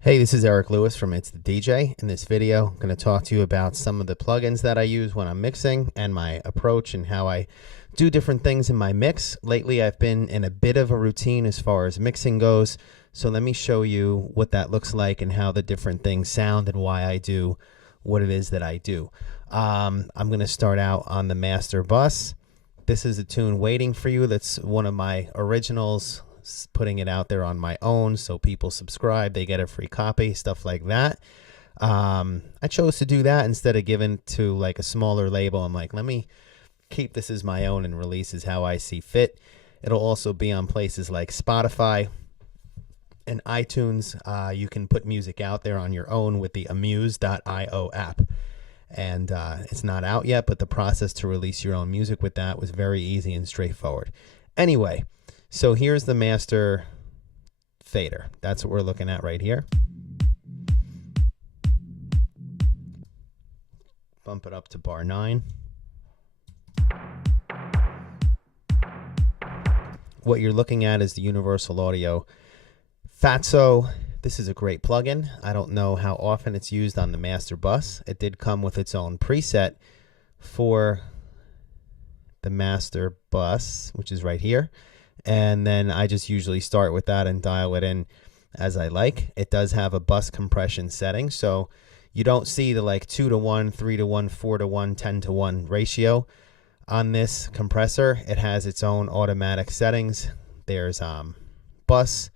Hey, this is Eric Lewis from It's the DJ. In this video, I'm going to talk to you about some of the plugins that I use when I'm mixing and my approach and how I do different things in my mix. Lately, I've been in a bit of a routine as far as mixing goes. So let me show you what that looks like and how the different things sound and why I do what it is that I do. I'm going to start out on the master bus. This is a tune Waiting for You. That's one of my originals, putting it out there on my own so people subscribe, they get a free copy, stuff like that. I chose to do that instead of giving to like a smaller label. I'm like, let me keep this as my own and release as how I see fit. It'll also be on places like Spotify and iTunes. You can put music out there on your own with the amuse.io app. And it's not out yet, but the process to release your own music with that was very easy and straightforward. Anyway, so here's the master fader. That's what we're looking at right here. Bump it up to bar 9. What you're looking at is the Universal Audio Fatso. This is a great plugin. I don't know how often it's used on the master bus. It did come with its own preset for the master bus, which is right here. And then I just usually start with that and dial it in as I like. It does have a bus compression setting, so you don't see the like 2-to-1, 3-to-1, 4-to-1, 10-to-1 ratio on this compressor. It has its own automatic settings. There's bus,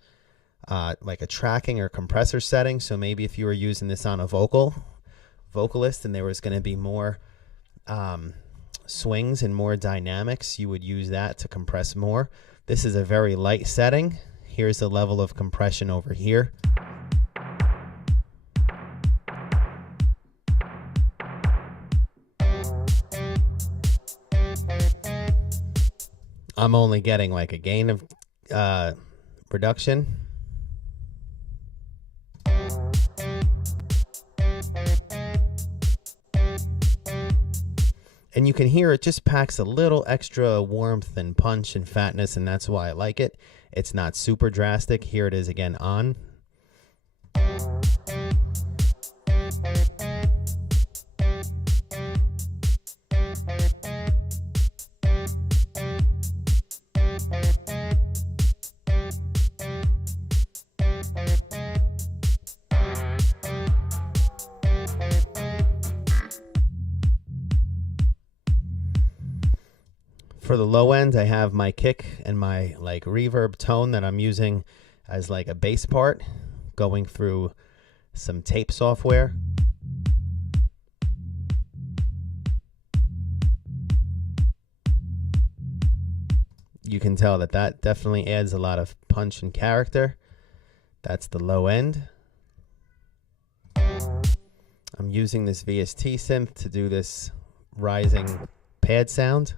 like a tracking or compressor setting. So maybe if you were using this on a vocalist and there was going to be more swings and more dynamics, you would use that to compress more. This is a very light setting. Here's the level of compression over here. I'm only getting like a gain of reduction. And you can hear it just packs a little extra warmth and punch and fatness, and that's why I like it. It's not super drastic. Here it is again on. For the low end, I have my kick and my like reverb tone that I'm using as like a bass part, going through some tape software. You can tell that that definitely adds a lot of punch and character. That's the low end. I'm using this VST synth to do this rising pad sound.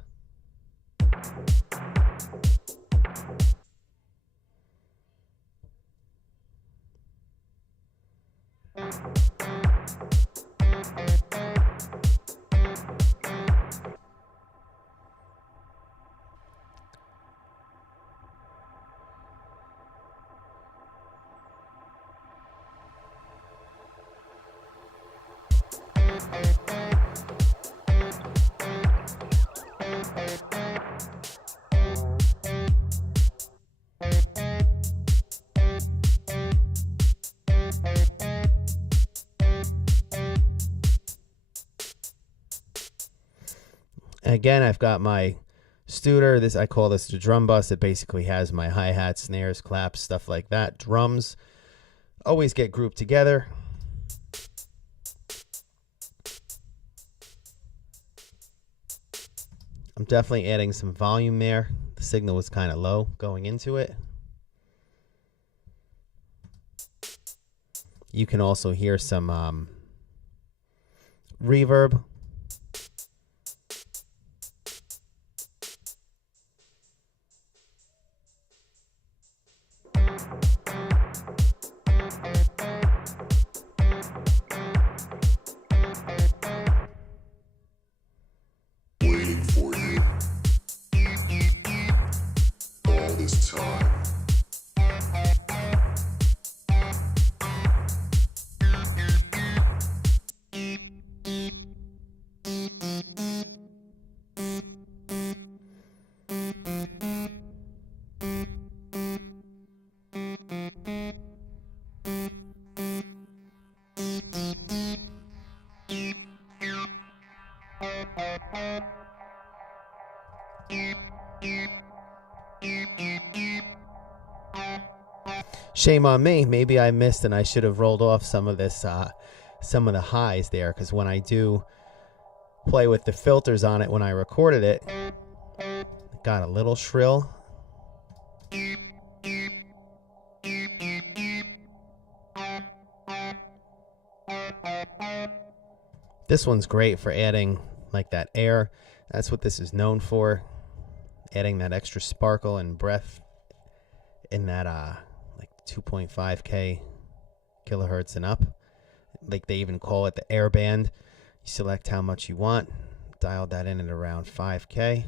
Again, I've got my Studer. I call this the drum bus. It basically has my hi-hats, snares, claps, stuff like that. Drums always get grouped together. I'm definitely adding some volume there. The signal was kind of low going into it. You can also hear some reverb. Shame on me. Maybe I missed and I should have rolled off some of this, some of the highs there, because when I do play with the filters on it when I recorded it, it got a little shrill. This one's great for adding like that air. That's what this is known for. Adding that extra sparkle and breath in that like 2.5K kilohertz and up. Like they even call it the air band. You select how much you want. Dial that in at around 5K.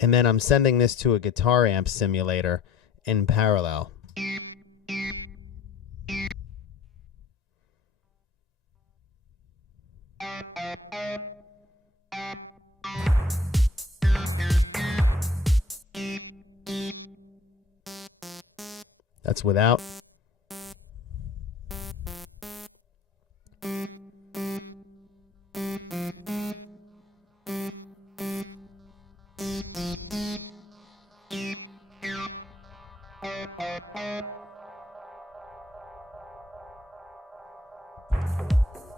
And then I'm sending this to a guitar amp simulator in parallel. That's without.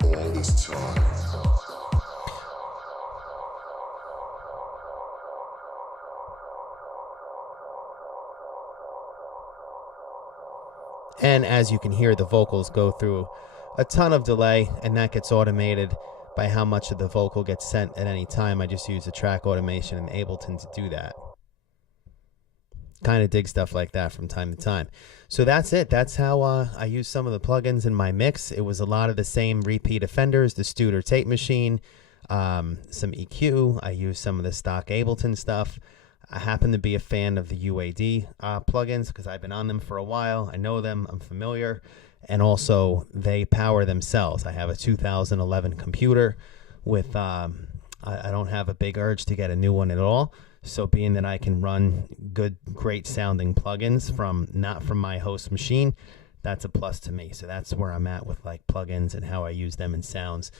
All this time. And as you can hear, the vocals go through a ton of delay, and that gets automated by how much of the vocal gets sent at any time. I just use the track automation in Ableton to do that. Kind of dig stuff like that from time to time. So that's it. That's how I use some of the plugins in my mix. It was a lot of the same repeat offenders, the Studer tape machine, some EQ. I use some of the stock Ableton stuff. I happen to be a fan of the UAD plugins because I've been on them for a while. I know them. I'm familiar. And also, they power themselves. I have a 2011 computer with, I don't have a big urge to get a new one at all. So being that I can run good, great sounding plugins not from my host machine, that's a plus to me. So that's where I'm at with like plugins and how I use them in sounds.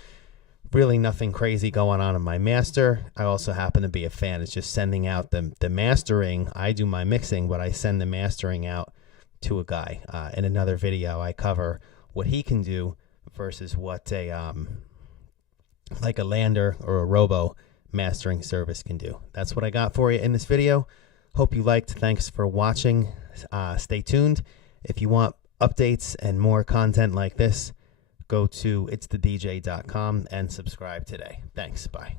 Really nothing crazy going on in my master. I also happen to be a fan. It's just sending out the mastering. I do my mixing, but I send the mastering out to a guy. In another video, I cover what he can do versus what like a Lander or a Robo mastering service can do. That's what I got for you in this video. Hope you liked. Thanks for watching. Stay tuned. If you want updates and more content like this, go to itsthedj.com and subscribe today. Thanks. Bye.